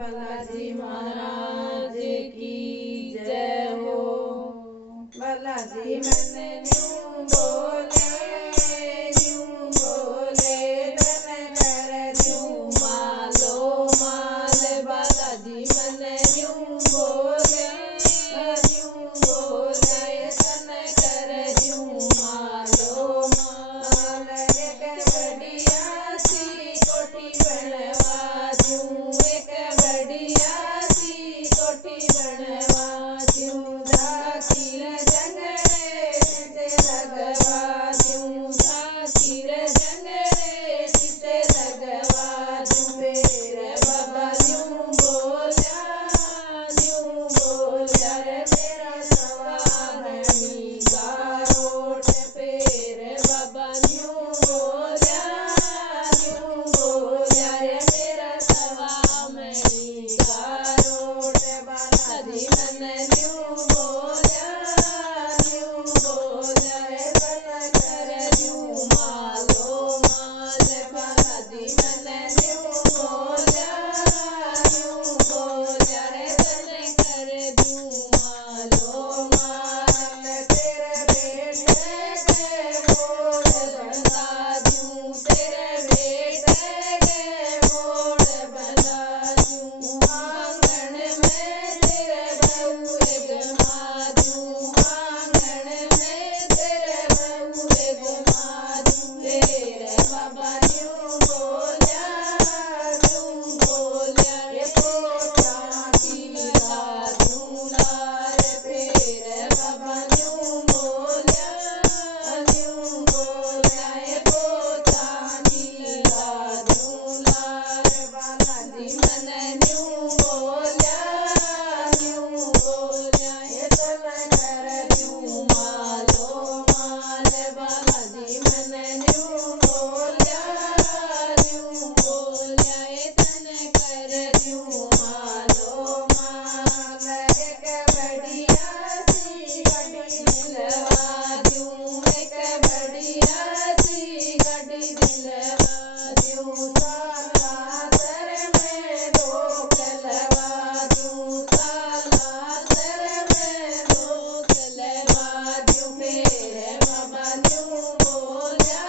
बालाजी महाराज की जय हो। बालाजी मन न्यू बोले धन कर न्यू मालो माल। बालाजी मन न्यू बोले धन कर न्यू मालो माल। एक बढ़िया सी कोठी बनवा दूं, एक बढ़िया सी कोठी बनवा दूं। जाकिर जंगले सीते लगवा दूं, जाकिर जंगले सीते लगवा दूं। मेरे बाबा यूं बोला रे मेरा सवारणी का रोट। पेरे बाबा यूं बोला रे मेरा सवारणी का रोट। बालाजी मन यूं बोला धन कर यूं मालो माल। बालाजी मन यूं बोला रे धन कर यूं मालो माल। तेरे बेटे के मोड़ बंधा दूं, तेरे बेटे के मोड़ बंधा दूं। आंगन में तेरे बहुए गमा दूं, आंगन में तेरे बहुए गमा दूं। तेरे बाबा यूं बोला ये पोता की ला दूं लार। तेरे बाबा यूं बोला ये पोता की ला दूं लार। बालाजी मन यूं बोला ये धन कर यूं मालो माल। बालाजी मन यूं बोला ये धन कर यूं मालो माल। एक बढ़िया सी गाड़ी दिलवा दूं, एक बढ़िया सी गाड़ी दिलवा दूं। ताला सर में रोक लगा दूं, ताला सर में रोक लगा दूं। मेरे बाबा यूं बोला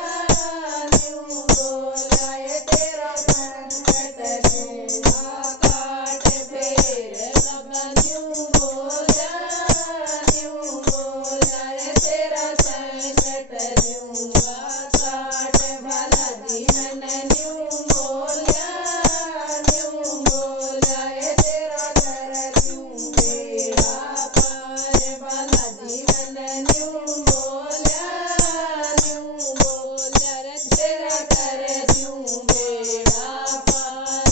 ये तेरा संकट दूंगा काट। मेरे बाबा यूं बोला ये तेरा संकट दूंगा काट। बालाजी मन यूं बोला ये तेरा कर दूं बेड़ा पार। बालाजी मन यूं बोला रे तेरा कर दूं बेड़ा पार।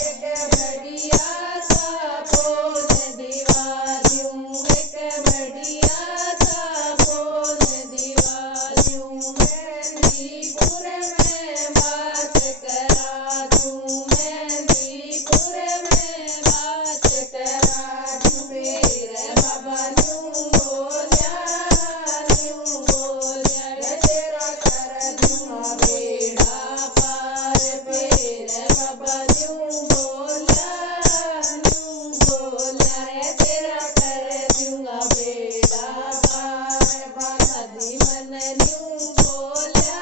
एक बढ़िया सा पोल दिवा दूं, एक बढ़िया सा पोल दिवा दूं। मेहंदीपुर में बात करा दूं, मेहंदीपुर में बात करा दूं। मेरे बाबा यूं बोला ये तेरा कर दूंगा बेड़ा पार। मेरे बाबा यूं बोला ये तेरा कर दूंगा बेड़ा पार। बालाजी मन यूं बोला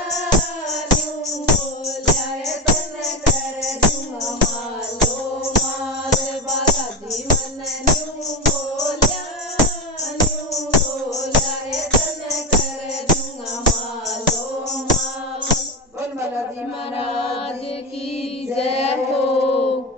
ये धन कर दूंगा मालो माल। बालाजी मन यूं बोला ये धन कर दूंगा मालो माल। बोल बालाजी महाराज की जय हो।